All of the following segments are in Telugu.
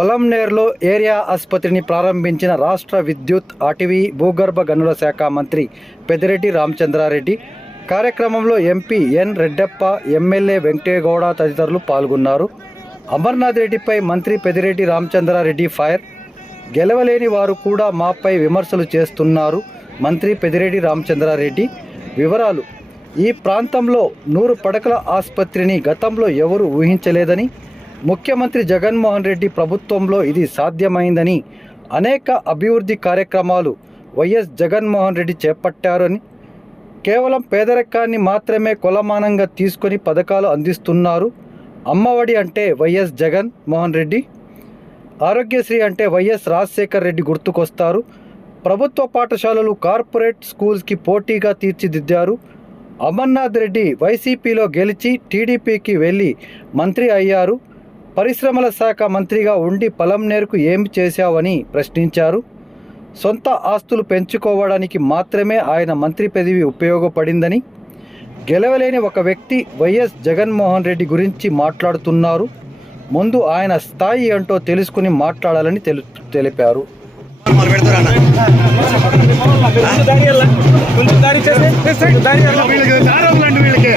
పొలంనేరులో ఏరియా ఆసుపత్రిని ప్రారంభించిన రాష్ట్ర విద్యుత్ అటవీ భూగర్భ గనుల శాఖ మంత్రి పెద్దిరెడ్డి రామచంద్రారెడ్డి కార్యక్రమంలో MP N Reddappa MLA Venkate Gowda తదితరులు పాల్గొన్నారు. అమర్నాథ్ రెడ్డిపై మంత్రి పెద్దిరెడ్డి రామచంద్రారెడ్డి ఫైర్. గెలవలేని వారు కూడా మాపై విమర్శలు చేస్తున్నారు మంత్రి పెద్దిరెడ్డి రామచంద్రారెడ్డి. వివరాలు ఈ ప్రాంతంలో నూరు పడకల ఆసుపత్రిని గతంలో ఎవరు ఊహించలేదని ముఖ్యమంత్రి జగన్మోహన్ రెడ్డి ప్రభుత్వంలో ఇది సాధ్యమైందని అనేక అభివృద్ధి కార్యక్రమాలు వైఎస్ జగన్మోహన్ రెడ్డి చేపట్టారని కేవలం పేదరికాన్ని మాత్రమే కొలమానంగా తీసుకొని పథకాలు అందిస్తున్నారు. అమ్మఒడి అంటే వైఎస్ జగన్ మోహన్ రెడ్డి ఆరోగ్యశ్రీ అంటే వైఎస్ రాజశేఖర్ రెడ్డి గుర్తుకొస్తారు. ప్రభుత్వ పాఠశాలలు కార్పొరేట్ స్కూల్స్కి పోటీగా తీర్చిదిద్దారు. అమర్నాథ్ రెడ్డి వైసీపీలో గెలిచి టీడీపీకి వెళ్ళి మంత్రి అయ్యారు. పరిశ్రమల శాఖ మంత్రిగా ఉండి పలంనేరుకు ఏమి చేశావని ప్రశ్నించారు. సొంత ఆస్తులు పెంచుకోవడానికి మాత్రమే ఆయన మంత్రి పదవి ఉపయోగపడిందని గెలవలేని ఒక వ్యక్తి వైఎస్ జగన్మోహన్ రెడ్డి గురించి మాట్లాడుతున్నారు. ముందు ఆయన స్థాయి ఏంటో తెలుసుకుని మాట్లాడాలని తెలు తెలిపారు. दाड़ी दाड़ी दाड़ी के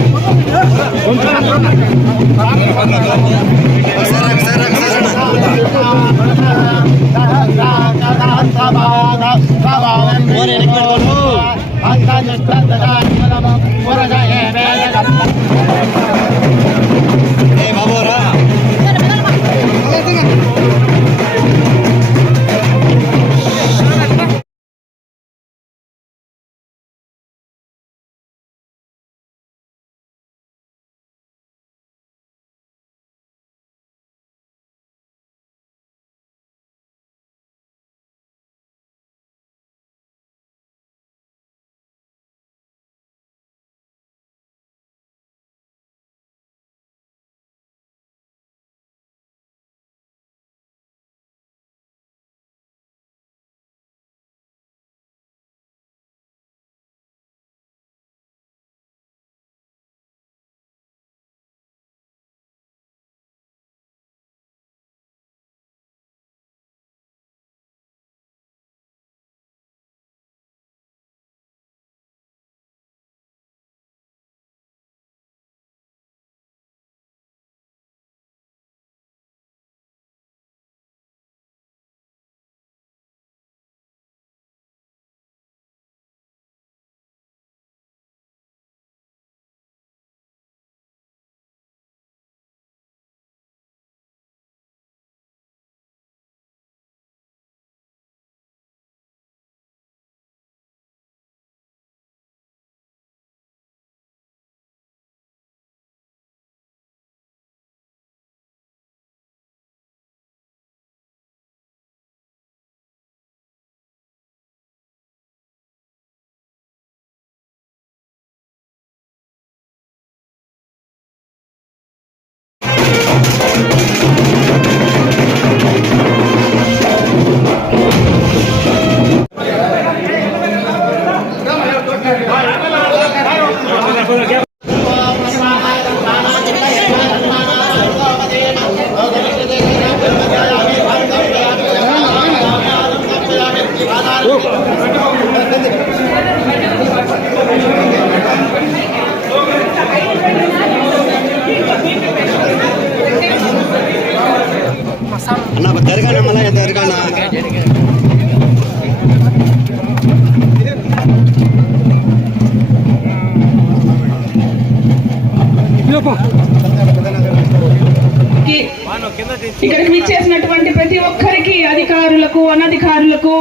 ఇక్కడికి విచ్చేసినటువంటి ప్రతి ఒక్కరికి అధికారులకు అనధికారులకు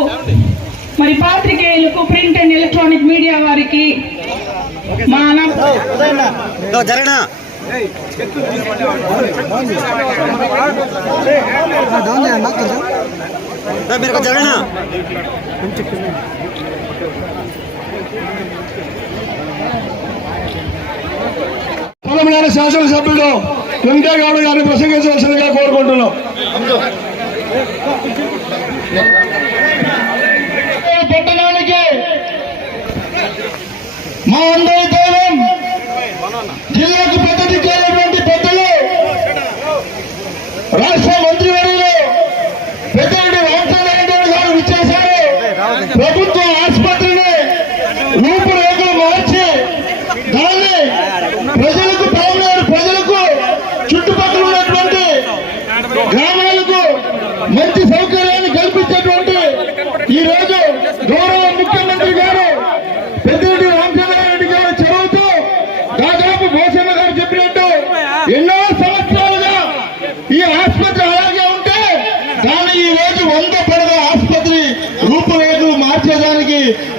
మరి పాత్రికేయులకు ప్రింట్ అండ్ ఎలక్ట్రానిక్ మీడియా వారికి మా శాసనసభ్యుడు వెంకయ్యగౌడ గారిని ప్రసంగించవలసిందిగా కోరుకుంటున్నాం. పట్టణానికి మా అందరి దైవం జిల్లాకు పెద్ద దిక్కైనటువంటి పెద్దలు రాష్ట్ర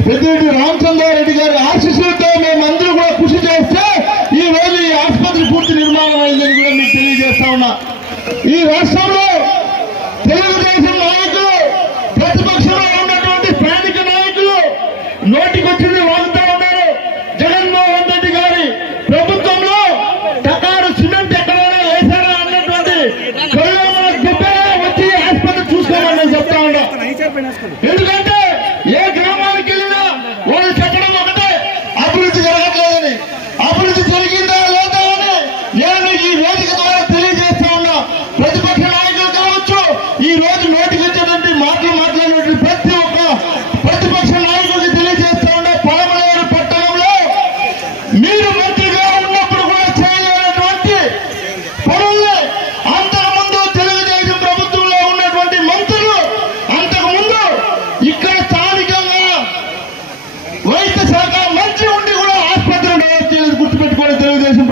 పెద్దిరెడ్డి రామచంద్రారెడ్డి గారి ఆశీస్సులతో మేమందరూ కూడా కృషి చేస్తే ఈ రోజు ఈ ఆసుపత్రి పూర్తి నిర్మాణం అయిందని కూడా మీకు తెలియజేస్తా ఉన్నా. ఈ రాష్ట్రంలో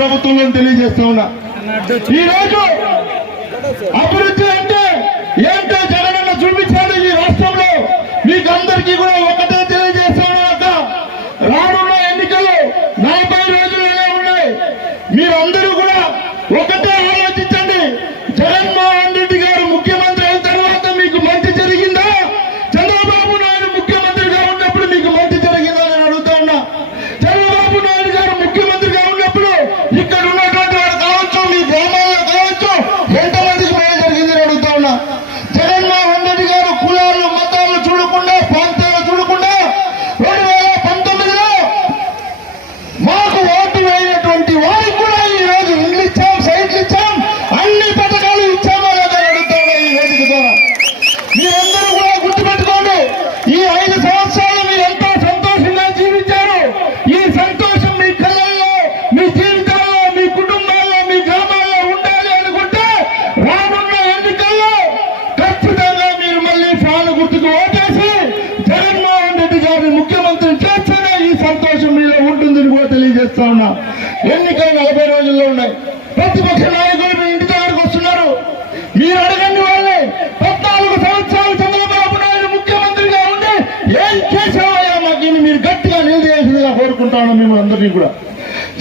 ప్రభుత్వంలో తెలియజేస్తా ఉన్నా. ఈరోజు అభివృద్ధి అంటే ఏంటో జగనన్న చూపించాడు ఈ రాష్ట్రంలో. మీకందరికీ కూడా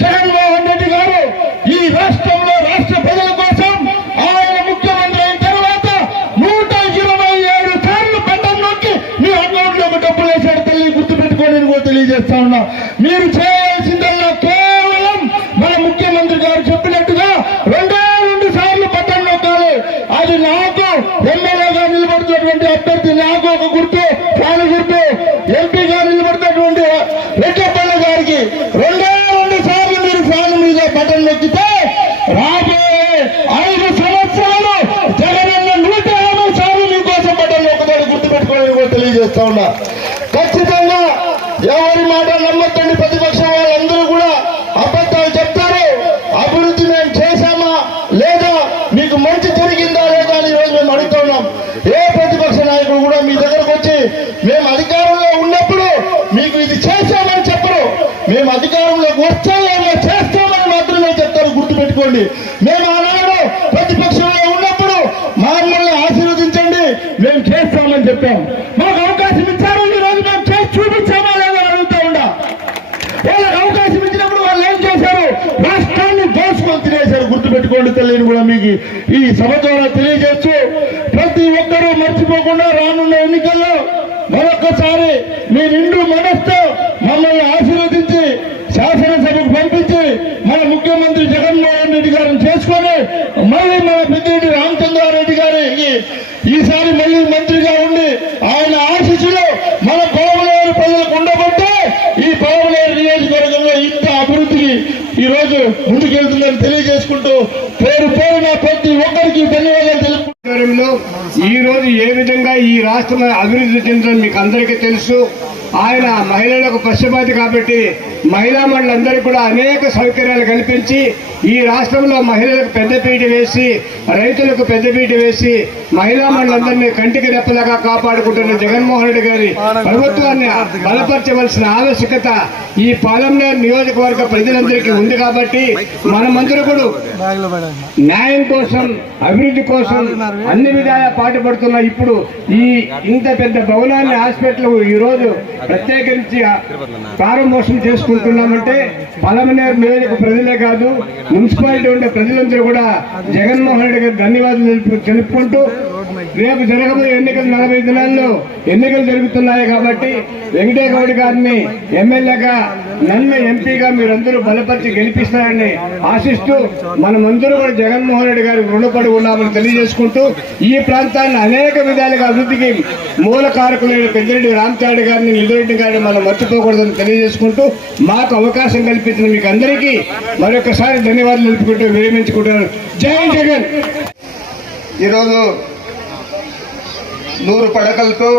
జగన్మోహన్ రెడ్డి గారు ఈ రాష్ట్రంలో రాష్ట్ర ప్రజల కోసం ఆయన ముఖ్యమంత్రి అయిన తర్వాత నూట ఇరవై ఏడు సార్లు బట్టం నొక్కి మీ అకౌంట్లో డబ్బులు వేశాడు తెలియ గుర్తుపెట్టుకోండి కూడా తెలియజేస్తా ఉన్నా. మీరు చే అధికారంలో వచ్చేలాగా చేస్తామని మాత్రమే చెప్తారు గుర్తుపెట్టుకోండి. మేము ఆనాడు ప్రతిపక్షంలో ఉన్నప్పుడు మామూలు ఆశీర్వదించండి మేము చేస్తామని చెప్పాం. మాకు అవకాశం ఇచ్చారు ఈ రోజు మేము చేసి చూపించామా లేదని అడుగుతా ఉండ వాళ్ళకి అవకాశం ఇచ్చినప్పుడు వాళ్ళు ఏం చేశారు? రాష్ట్రాన్ని దోసుకొని తినేశారు గుర్తుపెట్టుకోండి తెలియని కూడా మీకు ఈ సభ ద్వారా తెలియజేస్తూ ప్రతి ఒక్కరూ మర్చిపోకుండా రానున్న ఎన్నికల్లో మరొక్కసారి మీ నిండు మనస్తో మమ్మల్ని ఆశీర్వదించి రాష్ట్రం అభివృద్ధి చెందడం మీకు అందరికీ తెలుసు. ఆయన మహిళలకు పశ్చిమాది కాబట్టి మహిళా మండలందరికీ కూడా అనేక సౌకర్యాలు కల్పించి ఈ రాష్ట్రంలో మహిళలకు పెద్దపీట వేసి రైతులకు పెద్దపీట వేసి మహిళా మండలందరినీ కంటికి రెప్పలాగా కాపాడుకుంటున్న జగన్మోహన్ రెడ్డి గారి ప్రభుత్వాన్ని బలపరచవలసిన ఆవశ్యకత ఈ పాలెంనేరు నియోజకవర్గ ప్రజలందరికీ ఉంది కాబట్టి మనమందరూ కూడా న్యాయం కోసం అభివృద్ధి కోసం అన్ని విధాలా పాటుపడుతున్న ఇప్పుడు ఈ ఇంత పెద్ద భవనాన్ని హాస్పిటల్ ఈ రోజు ప్రత్యేకించి ప్రారంభోత్సవం చేసుకుంటున్నామంటే పలమనేరు నియోజక ప్రజలే కాదు మున్సిపాలిటీ ఉండే ప్రజలందరూ కూడా జగన్మోహన్ రెడ్డి గారికి ధన్యవాదాలు తెలుపుకుంటూ రేపు జరగబోయే ఎన్నికలు నలభై దినాల్లో ఎన్నికలు జరుగుతున్నాయి కాబట్టి వెంకటేగౌడ్ గారిని ఎమ్మెల్యేగా నన్ను ఎంపీగా మీరందరూ బలపరిచి గెలిపిస్తారని ఆశిస్తూ మనమందరూ కూడా జగన్మోహన్ రెడ్డి గారికి రుణపడి ఉన్నామని తెలియజేసుకుంటూ ఈ ప్రాంతాన్ని అనేక విధాలుగా అభివృద్ధికి మూల కారకులైన పెద్దిరెడ్డి రామచారి గారిని నిధిరెడ్డి గారిని మనం మర్చిపోకూడదని తెలియజేసుకుంటూ మాకు అవకాశం కల్పించిన మీకు అందరికీ మరొకసారి ధన్యవాదాలు తెలుపుకుంటూ విరమించుకుంటున్నాను. జై జగన్! ఈరోజు నూరు పడకలతో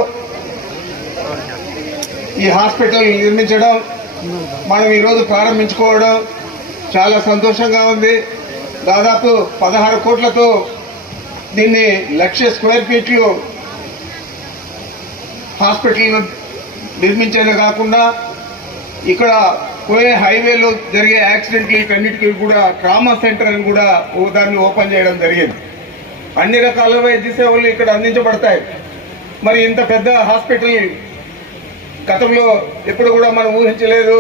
ఈ హాస్పిటల్ నిర్మించడం మనం ఈరోజు ప్రారంభించుకోవడం చాలా సంతోషంగా ఉంది. దాదాపు పదహారు కోట్లతో దీన్ని లక్ష స్క్వేర్ ఫీట్లు హాస్పిటల్ను నిర్మించేది కాకుండా ఇక్కడ పోయే హైవేలో జరిగే యాక్సిడెంట్లన్నిటికీ కూడా ట్రామా సెంటర్ అని కూడా ఓ దాన్ని ఓపెన్ చేయడం జరిగింది. అన్ని రకాల వైద్య సేవలు ఇక్కడ అందించబడతాయి. మరి ఇంత పెద్ద హాస్పిటల్ గతంలో ఎప్పుడు కూడా మనం ఊహించలేదు.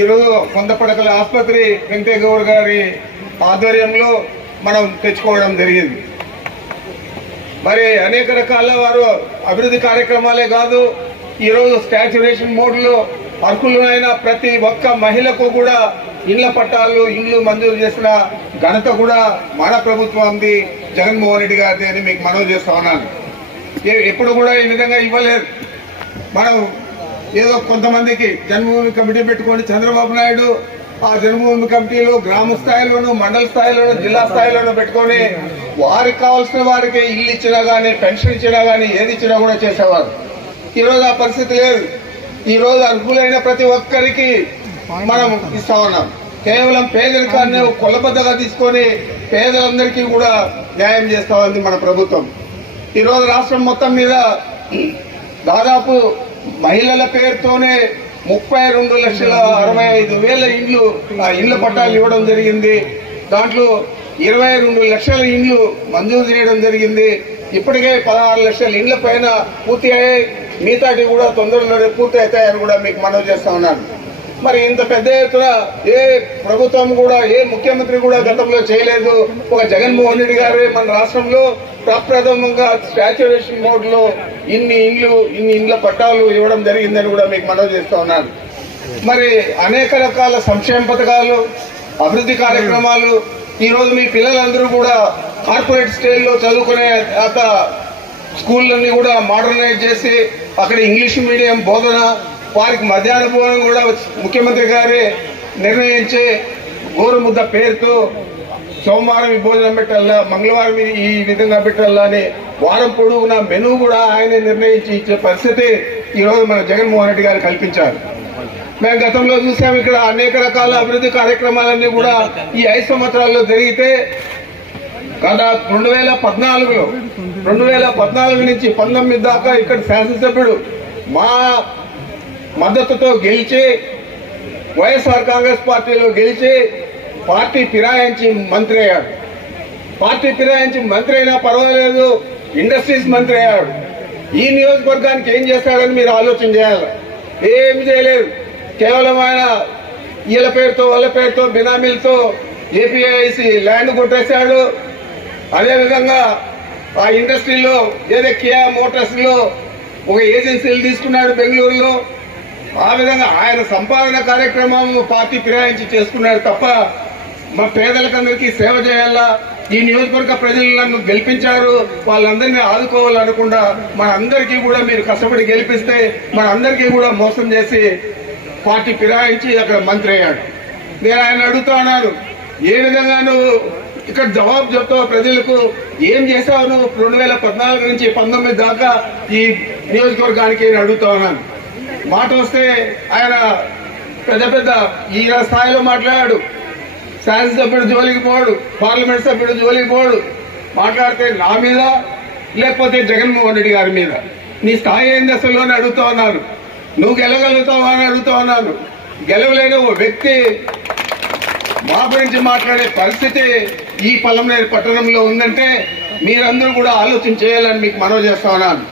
ఈరోజు కొందపడకల ఆసుపత్రి వెంకయ్య గారి ఆధ్వర్యంలో మనం తెచ్చుకోవడం జరిగింది. మరి అనేక రకాల వారు అభివృద్ధి కార్యక్రమాలే కాదు ఈరోజు స్టాచ్యురేషన్ మోడ్లో అర్హులైన ప్రతి ఒక్క మహిళకు కూడా ఇళ్ళ పట్టాలు ఇళ్ళు మంజూరు చేసిన ఘనత కూడా మన ప్రభుత్వంది. జగన్మోహన్ రెడ్డి గారిది అని మీకు మనవి చేస్తా ఉన్నాను. ఎప్పుడు కూడా ఈ విధంగా ఇవ్వలేదు మనం ఏదో కొంతమందికి జన్మభూమి కమిటీ పెట్టుకొని చంద్రబాబు నాయుడు ఆ జన్మభూమి కమిటీలు గ్రామ స్థాయిలోను మండల స్థాయిలోను జిల్లా స్థాయిలోను పెట్టుకొని వారికి కావాల్సిన వారికి ఇల్లు ఇచ్చినా కానీ పెన్షన్ ఇచ్చినా కానీ ఏది ఇచ్చినా కూడా చేసేవారు. ఈరోజు ఆ పరిస్థితి లేదు. ఈరోజు అర్హులైన ప్రతి ఒక్కరికి మనం ఇస్తా ఉన్నాం. కేవలం పేదరికాన్ని ఒక కొలబద్దగా తీసుకొని పేదలందరికీ కూడా న్యాయం చేస్తా ఉంది మన ప్రభుత్వం. ఈరోజు రాష్ట్రం మొత్తం మీద దాదాపు మహిళల పేరుతోనే ముప్పై రెండు లక్షల అరవై ఐదు వేల ఇండ్లు ఇండ్ల పట్టాలు ఇవ్వడం జరిగింది. దాంట్లో ఇరవై రెండు లక్షల ఇండ్లు మంజూరు చేయడం జరిగింది. ఇప్పటికే పదహారు లక్షల ఇండ్ల పైన పూర్తి అయ్యాయి మిగతాటి కూడా తొందరలోనే పూర్తి అవుతాయని కూడా మీకు మనవి చేస్తా ఉన్నాను. మరి ఇంత పెద్ద ఎత్తున ఏ ప్రభుత్వం కూడా ఏ ముఖ్యమంత్రి కూడా గతంలో చేయలేదు. ఒక జగన్మోహన్ రెడ్డి గారే మన రాష్ట్రంలో ప్రప్రథమంగా స్టాచ్యురేషన్ మోడ్లో ఇన్ని ఇండ్లు ఇన్ని ఇండ్ల పట్టాలు ఇవ్వడం జరిగిందని కూడా మీకు మనవి చేస్తా ఉన్నాను. మరి అనేక రకాల సంక్షేమ పథకాలు అభివృద్ధి కార్యక్రమాలు ఈరోజు మీ పిల్లలందరూ కూడా కార్పొరేట్ స్టైల్లో చదువుకునే తర్వాత స్కూళ్ళని కూడా మోడర్నైజ్ చేసి అక్కడ ఇంగ్లీష్ మీడియం బోధన వారికి మధ్యాహ్న భోజనం కూడా ముఖ్యమంత్రి గారే నిర్ణయించి గోరుముద్ద పేరుతో సోమవారం ఈ భోజనం పెట్టాలా? మంగళవారం ఈ- విధంగా పెట్టాలా అని వారం పొడుగున మెనూ కూడా ఆయన నిర్ణయించి ఇచ్చే పరిస్థితి ఈరోజు మన జగన్మోహన్ రెడ్డి గారు కల్పించారు. మేము గతంలో చూసాం ఇక్కడ అనేక రకాల అభివృద్ధి కార్యక్రమాలన్నీ కూడా ఈ ఐదు సంవత్సరాల్లో జరిగితే గత రెండు వేల పద్నాలుగులో రెండు వేల పద్నాలుగు నుంచి పంతొమ్మిది దాకా ఇక్కడ శాసనసభ్యుడు మా మద్దతుతో గెలిచి వైఎస్ఆర్ కాంగ్రెస్ పార్టీలో గెలిచి పార్టీ ఫిరాయించి మంత్రి అయ్యాడు. పార్టీ ఫిరాయించి మంత్రి అయినా పర్వాలేదు ఇండస్ట్రీస్ మంత్రి అయ్యాడు. ఈ నియోజకవర్గానికి ఏం చేస్తాడని మీరు ఆలోచన చేయాలి. ఏమి చేయలేదు. కేవలం ఆయన వీళ్ళ పేరుతో వాళ్ళ పేరుతో బినామీలతో ఏపీఐసి ల్యాండ్ కొట్టేశాడు. అదేవిధంగా ఆ ఇండస్ట్రీలో ఏదో కియా మోటార్స్లో ఒక ఏజెన్సీలు తీసుకున్నాడు బెంగళూరులో. ఆ విధంగా ఆయన సంపాదన కార్యక్రమం పార్టీ ఫిరాయించి చేసుకున్నాడు తప్ప మా పేదలకందరికీ సేవ చేయాలా? ఈ నియోజకవర్గ ప్రజలు నన్ను గెలిపించారు. వాళ్ళందరినీ ఆదుకోవాలనకుండా మన అందరికీ కూడా మీరు కష్టపడి గెలిపిస్తే మన అందరికీ కూడా మోసం చేసి పార్టీ ఫిరాయించి అక్కడ మంత్రి అయ్యాడు. నేను ఆయన అడుగుతా ఉన్నాను ఏ విధంగా నువ్వు ఇక్కడ జవాబు చెప్తావు ప్రజలకు? ఏం చేసావు నువ్వు రెండు వేల పద్నాలుగు నుంచి పంతొమ్మిది దాకా ఈ నియోజకవర్గానికి? నేను అడుగుతా ఉన్నాను. మాట వస్తే ఆయన పెద్ద పెద్ద ఈ స్థాయిలో మాట్లాడాడు. శాసనసభ్యుడు జోలికి పోడు పార్లమెంట్ సభ్యుడు జోలికి పోడు. మాట్లాడితే నా మీద లేకపోతే జగన్మోహన్ రెడ్డి గారి మీద. నీ స్థాయి ఏంది అసలు అని అడుగుతా ఉన్నాను నువ్వు గెలగలుగుతావా అని అడుగుతా ఉన్నాను గెలవలేని ఓ వ్యక్తి మా గురించి మాట్లాడే పరిస్థితి ఈ పల్లమనేరు పట్టణంలో ఉందంటే మీరందరూ కూడా ఆలోచన చేయాలని మీకు మనవి చేస్తా ఉన్నాను.